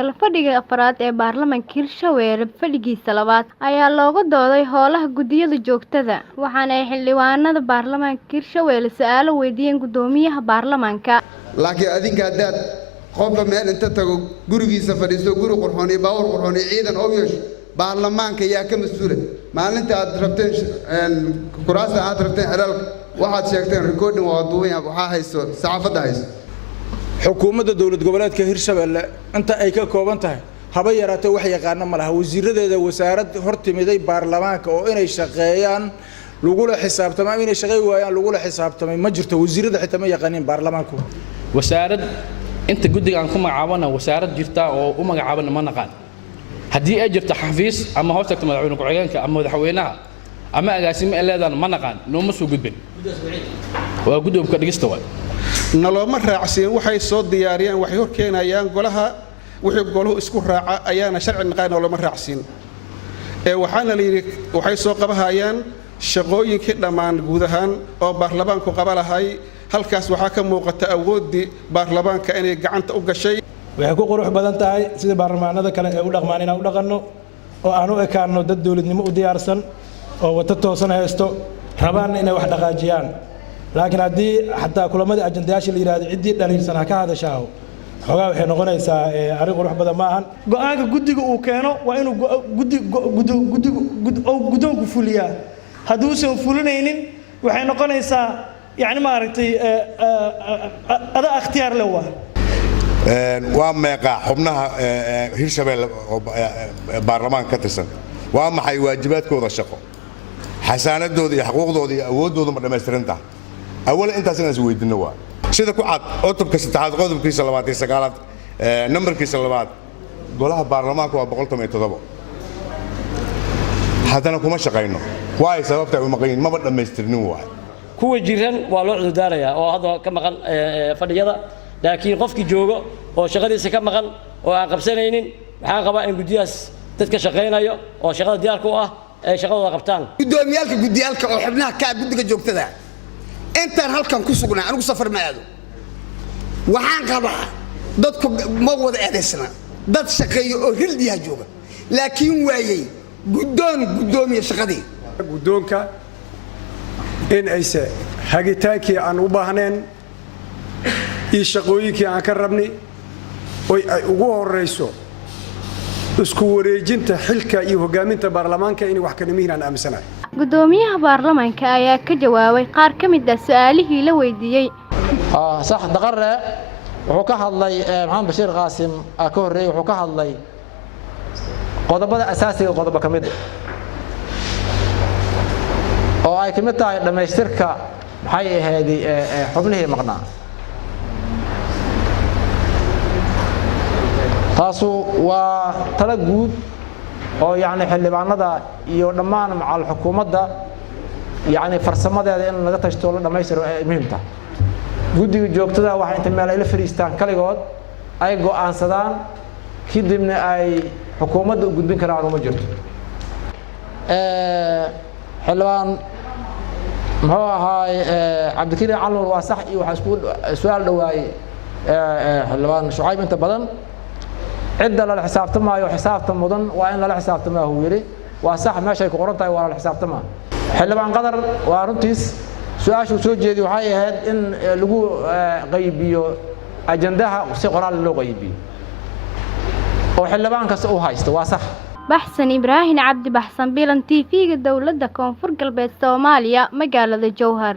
kala fadhiga afraad ee baarlamaanka Hirshabelle fadhigiisa labaad ayaa looga dooday howlaha gudiyada joogtada waxaana ay xildhibaanada baarlamaanka Hirshabelle su'aalo weydiiyeen gudoomiyaha baarlamaanka laakiin adinka hadaad qofba meel inta tago gurigiisa fadhiisto guri qurxoon iyo baawar qurxoon iyo ciidan oo yeesho baarlamaanka yaa ka mas'uul maalinta aad rabteen kuraasta aad rabteen xilaalka waxaad sheegteen recording waa duubay waxa haysto saxaafadda haysto xukuumadda dawlad goboleedka Hirshabelle inta ay ka kooban tahay haba yaraatee wax yaqaan ma laha wasiiradeeda wasaarad hortimiday baarlamaanka oo inay shaqeeyaan lagu la xisaabtamo inay shaqeey waayaan lagu la xisaabtamay ma jirto wasiirada xitaa ma yaqaaniin baarlamaanku wasaarad inta guddiga aan ku magacaabana wasaarad jirta oo u magacaabana ma naqaan haddii ay jirto xafiis ama hoos tagto madaxweyne ku-xigeenka ama madaxweynaha ama agaasimo ay leedaan ma naqaan nooma soo gudbin waa guddoomka dhigista waay nalooma raacsiin waxay soo diyaariyaan waxay hor keenayaan golaha wixii goluhu isku raaca ayaana sharci naqaan nalooma raacsiin waxaana la yidhi waxay soo qabahayaan shaqooyinkii dhammaan guud ahaan oo baarlamaanku qaba lahay halkaas waxaa ka muuqata awoodii baarlamaanka inay gacanta u gashay waxay ku qurux badan tahay sida baarlamaanada kale ee u dhaqmaan inaan u dhaqanno oo aan u ekaano dad dawladnimo u diyaarsan oo wada toosan haysto rabaan inay wax dhaqaajiyaan laakiin haddii xataa kulamada ajandayaasha la yiraahdo cidii dhaliilsan ha ka hadashaa xogaa waxay noqonaysaa arrin qurux badan ma ahan go'aanka guddiga uu keeno waa inuu guddoonku fuliyaa hadduusan fulinaynin waxay noqonaysaa يعني ما أردت هذا اختيار له وما حبناها هيرشابيل برلمان كتسن وما حي واجبات كوضا الشقة حسانات دودي حقوق دودي أود دودي ما دمسترنتها أولا أنت سنة زويد النواه سيدا كوعد أطب كستعاد قوضب كيس اللوات يساقالات نمبر كيس اللوات قولها برلمان كوا بقولتهم يتضبوا حتى أنا كوما شقينه واي سببتا ومقين ما بدنا دمسترنوه kuwa jiran waa loo cudurdaaraya oo hadda ka maqan fadhiyada laakiin qofkii joogo oo shaqadiisa ka maqan oo aan qabsanaynin waxaan qabaa in gudiyaas dadka shaqeynayo oo shaqada diyaar ku ah ay shaqadooda qabtaan gudoomiyalka gudiyalka oo xubnaha ka gudiga joogtada intaan halkan ku sugnaa anigu safar ma aado waxaan qabaa dadku ma wada eedeysna dad shaqeeyo oo hildiya jooga laakiin waayay gudoomiye shaqadii gudoonka in ayse hagitaankii aan u baahneen iyo shaqooyinkii aan ka rabnay oo ay ugu horeyso isku wareejinta xilka iyo hogaaminta baarlamaanka in wax ka dhimiin aan aaminsanahay gudoomiyaha baarlamaanka ayaa ka jawaabay qaar ka mid ah su'aalihii la weydiiyay صح دقرة wuxuu ka hadlay maxamed bashiir qaasim ka horeeyay wuxuu ka hadlay qodobada asaasiga qodob ka mid oo ay kamid tahay dhameystirka maxay ahayd xubnihii maqnaa taasu waa tala guud oo yaani xildhibaanada iyo dhammaan macal xukuumadda yaani farsamadeeda in laga tashto la dhameystiro ay muhiim tahay guddiga joogtada waxa inta meel ay la fariistaan kaligood ay go'aansadaan kadibna ay xukuumadda u gudbin karaan uma jirto xildhibaan muxuu ahaay cabdikariin calnuur waa sax iyo waxa isku su'aal dhawaay xildhibaan shucayb inta badan cidda la xisaabtamaayo xisaabta mudan waa in la xisaabtamaa uu yiri waa sax meesha ay ku qoran tahay waa la xisaabtamaa xildhibaan qadar waa runtiis su'aashu soo jeedi waxay ahayd in lagu qaybiyo ajandaha si qoraal loo qaybiyo oo xildhibaan kasta uu haysto waa sax baxsan ibraahim cabdi baxsan bilan TV-ga dawladda koonfur galbeed Soomaaliya magaalada Jowhar